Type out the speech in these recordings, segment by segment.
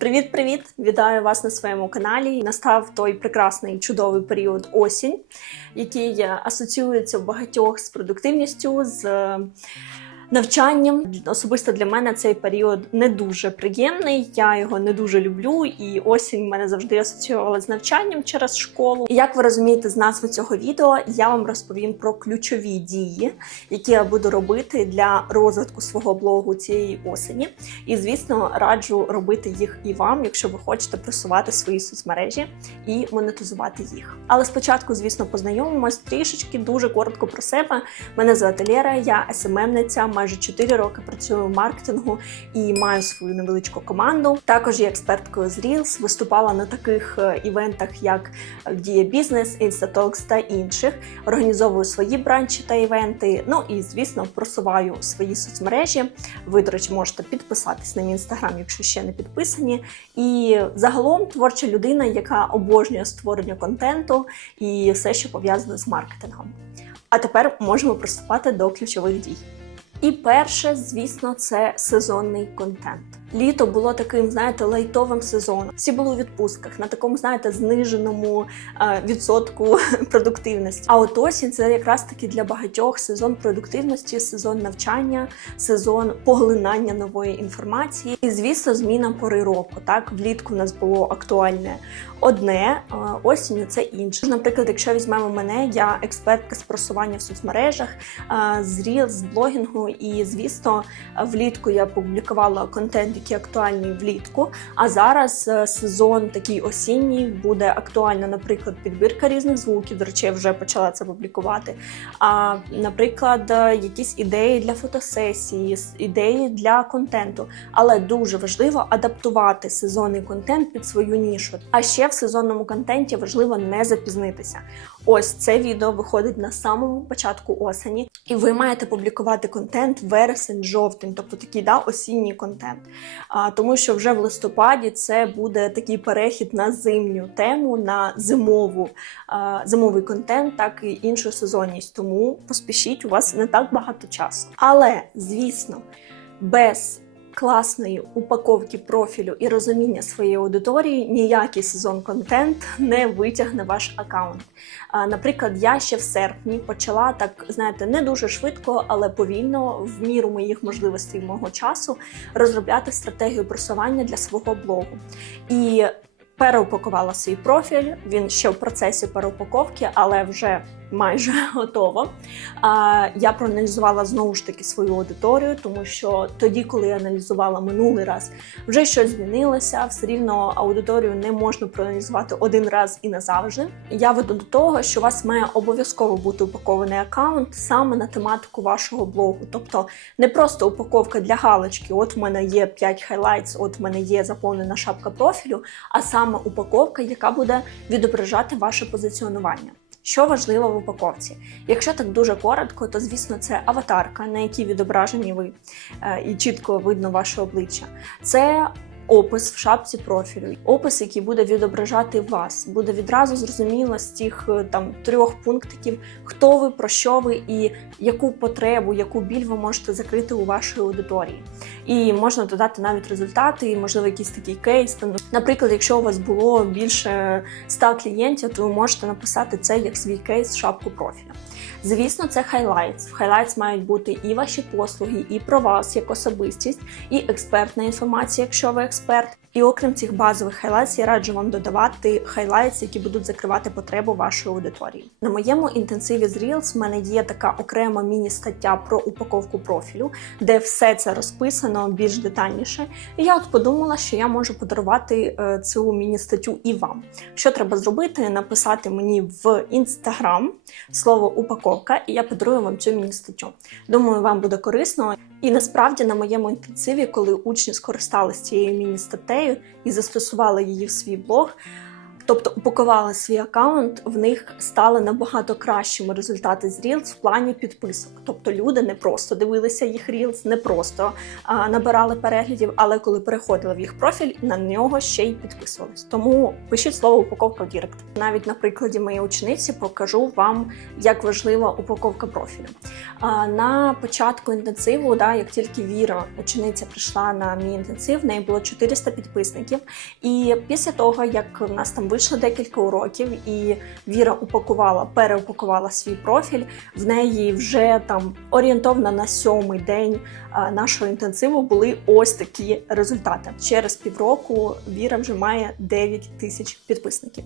Привіт-привіт! Вітаю вас на своєму каналі. Настав той прекрасний чудовий період осінь, який е, асоціюється в багатьох з продуктивністю, з е, навчанням. Особисто для мене цей період не дуже приємний. Я його не дуже люблю, і осінь мене завжди асоціювала з навчанням через школу. І як ви розумієте з назви цього відео, я вам розповім про ключові дії, які я буду робити для розвитку свого блогу цієї осені. І звісно, раджу робити їх і вам, якщо ви хочете просувати свої соцмережі і монетизувати їх. Але спочатку, звісно, познайомимось трішечки дуже коротко про себе. Мене звати Лера, я СММниця, майже 4 роки працюю в маркетингу і маю свою невеличку команду. Також є експерткою з Reels, виступала на таких е, івентах, як Дія Бізнес, Instatalks та інших. Організовую свої бранчі та івенти. Ну і звісно, просуваю свої соцмережі. Ви, до речі, можете підписатись на мій інстаграм, якщо ще не підписані. І загалом творча людина, яка обожнює створення контенту і все, що пов'язане з маркетингом. А тепер можемо приступати до ключових дій. І перше, звісно, це сезонний контент. Літо було таким, знаєте, лайтовим сезоном. Всі були у відпустках на такому, знаєте, зниженому е, відсотку продуктивності. А от осінь це якраз таки для багатьох сезон продуктивності, сезон навчання, сезон поглинання нової інформації. І звісно, зміна пори року. Так, влітку в нас було актуальне одне, е, осінню це інше. Наприклад, якщо візьмемо мене, я експертка з просування в соцмережах, е, з Reels, з блогінгу, і звісно, влітку я публікувала контент, який актуальний влітку. А зараз е, сезон такий осінній буде актуальна, наприклад, підбірка різних звуків. До речі, я вже почала це публікувати. А наприклад, е, якісь ідеї для фотосесії, ідеї для контенту. Але дуже важливо адаптувати сезонний контент під свою нішу. А ще в сезонному контенті важливо не запізнитися. Ось це відео виходить на самому початку осені, і ви маєте публікувати контент вересень, жовтень, тобто такий да, осінній контент. А, тому що вже в листопаді це буде такий перехід на зимню тему, на зимову, а, зимовий контент, так і іншу сезонність. Тому поспішіть, у вас не так багато часу. Але звісно, без класної упаковки профілю і розуміння своєї аудиторії ніякий сезон контент не витягне ваш аккаунт. Наприклад, я ще в серпні почала так, знаєте, не дуже швидко, але повільно, в міру моїх можливостей мого часу, розробляти стратегію просування для свого блогу. І переупакувала свій профіль. Він ще в процесі переупаковки, але вже майже готово. Я проаналізувала знову ж таки свою аудиторію, тому що тоді, коли я аналізувала минулий раз, вже щось змінилося. Все рівно аудиторію не можна проаналізувати один раз і назавжди. Я веду до того, що у вас має обов'язково бути упакований аккаунт саме на тематику вашого блогу. Тобто не просто упаковка для галочки, от в мене є 5 хайлайтс, от в мене є заповнена шапка профілю, а саме упаковка, яка буде відображати ваше позиціонування. Що важливо в упаковці? Якщо так дуже коротко, то звісно це аватарка, на якій відображені ви е, і чітко видно ваше обличчя. Це опис в шапці профілю, опис, який буде відображати вас, буде відразу зрозуміло з тих е, там трьох пунктиків, хто ви, про що ви і яку потребу, яку біль ви можете закрити у вашій аудиторії. І можна додати навіть результати, і можливо якийсь такий кейс. Наприклад, якщо у вас було більше 100 клієнтів, то ви можете написати це як свій кейс в шапку профіля. Звісно, це хайлайтс. В хайлайтс мають бути і ваші послуги, і про вас як особистість, і експертна інформація, якщо ви експерт експерт і окрім цих базових хайлайтс, я раджу вам додавати хайлайтс, які будуть закривати потребу вашої аудиторії. На моєму інтенсиві з Reels в мене є така окрема міні-стаття про упаковку профілю, де все це розписано більш детальніше. І я от подумала, що я можу подарувати е, цю міні-статтю і вам. Що треба зробити? Написати мені в інстаграм слово упаковка, і я подарую вам цю міні-статтю. Думаю, вам буде корисно. І насправді на моєму інтенсиві, коли учні скористалися цією міні-статтею і застосували її в свій блог, тобто упакували свій аккаунт, в них стали набагато кращими результати з Reels в плані підписок. Тобто люди не просто дивилися їх Reels, не просто а, набирали переглядів, але коли переходили в їх профіль, на нього ще й підписувались. Тому пишіть слово упаковка в Дірект. Навіть на прикладі моєї учениці покажу вам, як важлива упаковка профілю. А, на початку інтенсиву, да, як тільки Віра, учениця прийшла на мій інтенсив, в неї було 400 підписників. І після того, як в нас там вийшло декілька уроків, і Віра упакувала, переупакувала свій профіль, в неї вже там орієнтовно на сьомий день нашого інтенсиву були ось такі результати. Через півроку Віра вже має 9 тисяч підписників.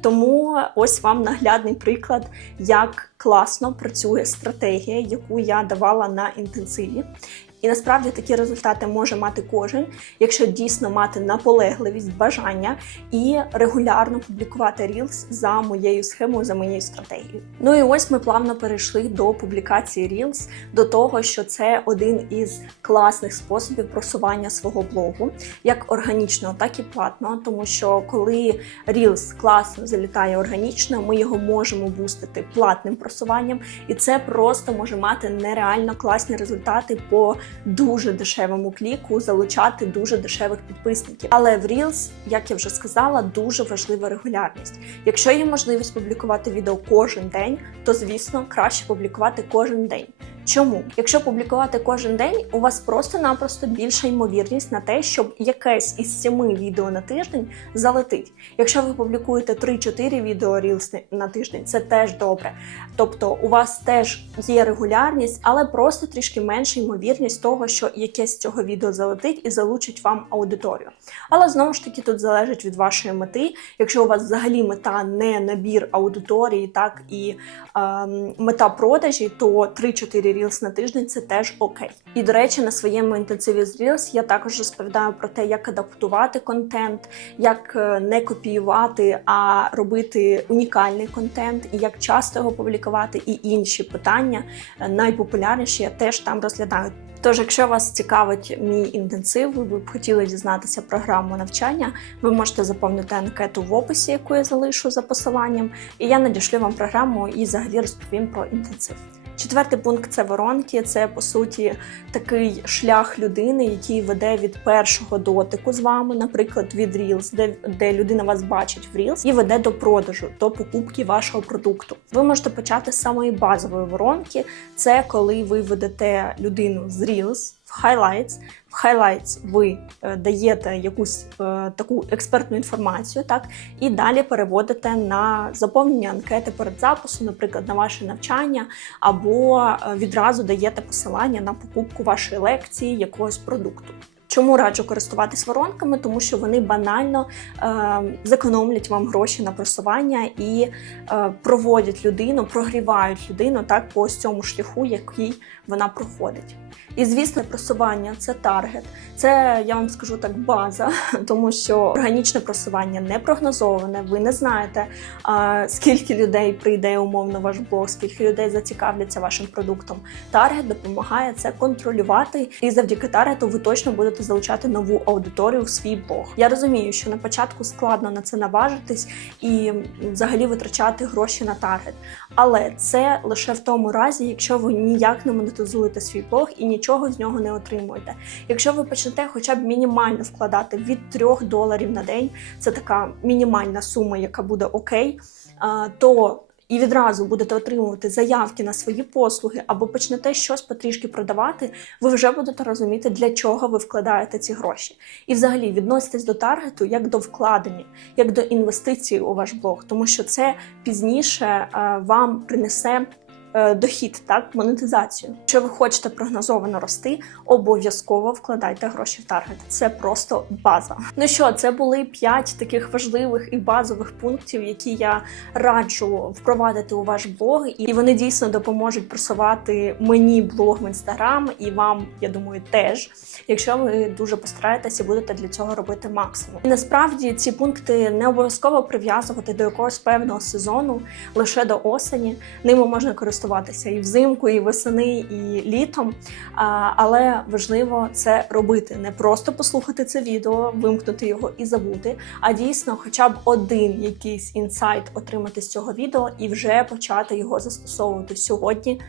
Тому ось вам наглядний приклад, як класно працює стратегія, яку я давала на інтенсиві. І насправді такі результати може мати кожен, якщо дійсно мати наполегливість, бажання і регулярно публікувати Reels за моєю схемою, за моєю стратегією. Ну і ось ми плавно перейшли до публікації Reels, до того, що це один із класних способів просування свого блогу, як органічного, так і платного. Тому що коли Reels класно залітає органічно, ми його можемо бустити платним просуванням, і це просто може мати нереально класні результати по дуже дешевому кліку, залучати дуже дешевих підписників. Але в Reels, як я вже сказала, дуже важлива регулярність. Якщо є можливість публікувати відео кожен день, то звісно краще публікувати кожен день. Чому? Якщо публікувати кожен день, у вас просто-напросто більша ймовірність на те, щоб якесь із семи відео на тиждень залетить. Якщо ви публікуєте 3-4 відео Reels на тиждень, це теж добре. Тобто у вас теж є регулярність, але просто трішки менша ймовірність того, що якесь цього відео залетить і залучить вам аудиторію. Але знову ж таки тут залежить від вашої мети. Якщо у вас взагалі мета не набір аудиторії, так і ем, мета продажі, то 3-4 Reels на тиждень це теж окей. І до речі, на своєму інтенсиві з Reels я також розповідаю про те, як адаптувати контент, як е, не копіювати, а робити унікальний контент, і як часто його публікувати, і інші питання е, найпопулярніші я теж там розглядаю. Тож, якщо вас цікавить мій інтенсив, ви б хотіли дізнатися програму навчання, ви можете заповнити анкету в описі, яку я залишу за посиланням, і я надішлю вам програму і взагалі розповім про інтенсив. Четвертий пункт це воронки. Це по суті такий шлях людини, який веде від першого дотику з вами, наприклад, від Reels, де, де людина вас бачить в Reels, і веде до продажу, до покупки вашого продукту. Ви можете почати з самої базової воронки. Це коли ви ведете людину з Reels в Highlights. В Highlights ви е, даєте якусь е, таку експертну інформацію, так і далі переводите на заповнення анкети перед записом, наприклад, на ваше навчання, або е, відразу даєте посилання на покупку вашої лекції якогось продукту. Чому раджу користуватись воронками? Тому що вони банально е, зекономлять вам гроші на просування і е, проводять людину, прогрівають людину так по ось цьому шляху, який вона проходить. І звісно, просування це таргет. Це я вам скажу так, база, тому що органічне просування не прогнозоване. Ви не знаєте, скільки людей прийде умовно ваш блог, скільки людей зацікавляться вашим продуктом. Таргет допомагає це контролювати, і завдяки таргету ви точно будете залучати нову аудиторію в свій блог. Я розумію, що на початку складно на це наважитись і взагалі витрачати гроші на таргет. Але це лише в тому разі, якщо ви ніяк не монетизуєте свій блог і нічого з нього не отримуєте. Якщо ви почнете хоча б мінімально вкладати від 3 доларів на день, це така мінімальна сума, яка буде окей, то і відразу будете отримувати заявки на свої послуги або почнете щось потрішки продавати, ви вже будете розуміти, для чого ви вкладаєте ці гроші. І взагалі відноситесь до таргету як до вкладення, як до інвестиції у ваш блог, тому що це пізніше е, вам принесе. Е, Дохід, так, монетизацію. Якщо ви хочете прогнозовано рости, обов'язково вкладайте гроші в таргет. Це просто база. Ну що, це були п'ять таких важливих і базових пунктів, які я раджу впровадити у ваш блог, і вони дійсно допоможуть просувати мені блог в інстаграм і вам, я думаю, теж, якщо ви дуже постараєтесь і будете для цього робити максимум. І насправді ці пункти не обов'язково прив'язувати до якогось певного сезону лише до осені. Ними можна користуватися користуватися і взимку, і весени, і літом. Але важливо це робити. Не просто послухати це відео, вимкнути його і забути, а дійсно, хоча б один якийсь інсайт отримати з цього відео і вже почати його застосовувати сьогодні.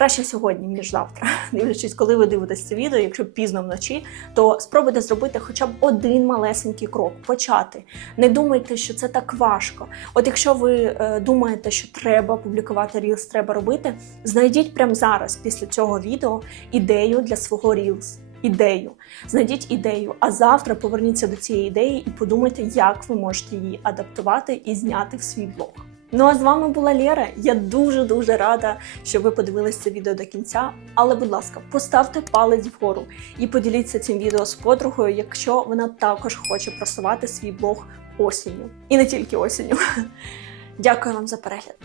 Краще сьогодні, ніж завтра. Дивлячись, коли ви дивитесь це відео, якщо пізно вночі, то спробуйте зробити хоча б один малесенький крок, почати. Не думайте, що це так важко. От якщо ви е, думаєте, що треба публікувати Reels, треба робити, знайдіть прямо зараз, після цього відео, ідею для свого Reels. Ідею, знайдіть ідею, а завтра поверніться до цієї ідеї і подумайте, як ви можете її адаптувати і зняти в свій блог. Ну а з вами була Лєра. Я дуже дуже рада, що ви подивились це відео до кінця. Але, будь ласка, поставте палець вгору і поділіться цим відео з подругою, якщо вона також хоче просувати свій блог осінню. І не тільки осінню. Дякую вам за перегляд.